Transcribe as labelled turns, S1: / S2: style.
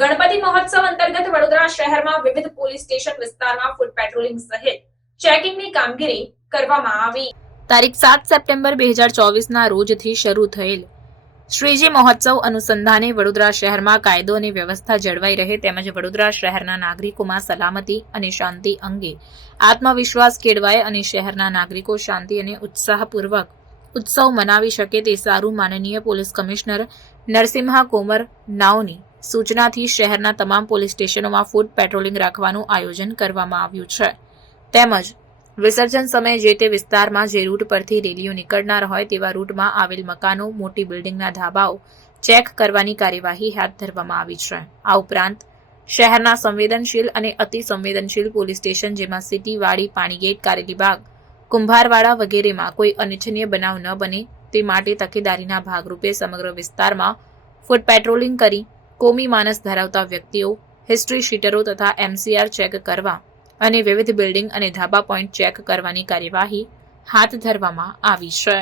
S1: ગણપતિ મહોત્સવ અંતર્ગત વડોદરા શહેરમાં વિવિધ પોલીસ સ્ટેશન વિસ્તારમાં ફૂડ પેટ્રોલિંગ સહિત ચેકિંગની કામગીરી કરવામાં આવી. તારીખ સાત સપ્ટેમ્બર બે હજાર ચોવીસના રોજથી શરૂ થયેલ શ્રીજી મહોત્સવ અનુસંધાને વડોદરા શહેરમાં કાયદો અને વ્યવસ્થા જળવાઈ રહે તેમજ વડોદરા શહેરના નાગરિકોમાં સલામતી અને શાંતિ અંગે આત્મવિશ્વાસ કેળવાય અને શહેરના નાગરિકો શાંતિ અને ઉત્સાહપૂર્વક ઉત્સવ મનાવી શકે તે સારું માનનીય પોલીસ કમિશનર નરસિંહા કોમર નાઓની સૂચનાથી શહેરના તમામ પોલીસ સ્ટેશનોમાં ફૂડ પેટ્રોલિંગ રાખવાનું આયોજન કરવામાં આવ્યું છે. તેમજ, વિસર્જન સમયે જે તે વિસ્તારમાં જે રૂટ પરથી રેલીઓ નીકળનાર હોય તેવા રૂટમાં આવેલ મકાનો, મોટી બિલ્ડિંગના ધાબાઓ ચેક કરવાની કાર્યવાહી હાથ ધરવામાં આવી છે. આ ઉપરાંત, શહેરના સંવેદનશીલ અને અતિ સંવેદનશીલ પોલીસ સ્ટેશન જેમાં સિટી, વાડી પાણીગેટ કારેલીબાગ કુંભારવાડા વગેરેમાં કોઈ અનિચ્છનીય બનાવ ન બને તે માટે તકેદારીના ભાગરૂપે સમગ્ર વિસ્તારમાં ફૂડ પેટ્રોલિંગ કરી કોમી માનસ ધરાવતા વ્યક્તિઓ હિસ્ટ્રી શીટરો તથા એમસીઆર ચેક કરવા અને વિવિધ બિલ્ડિંગ અને ધાબા પોઈન્ટ ચેક કરવાની કાર્યવાહી હાથ ધરવામાં આવી છે.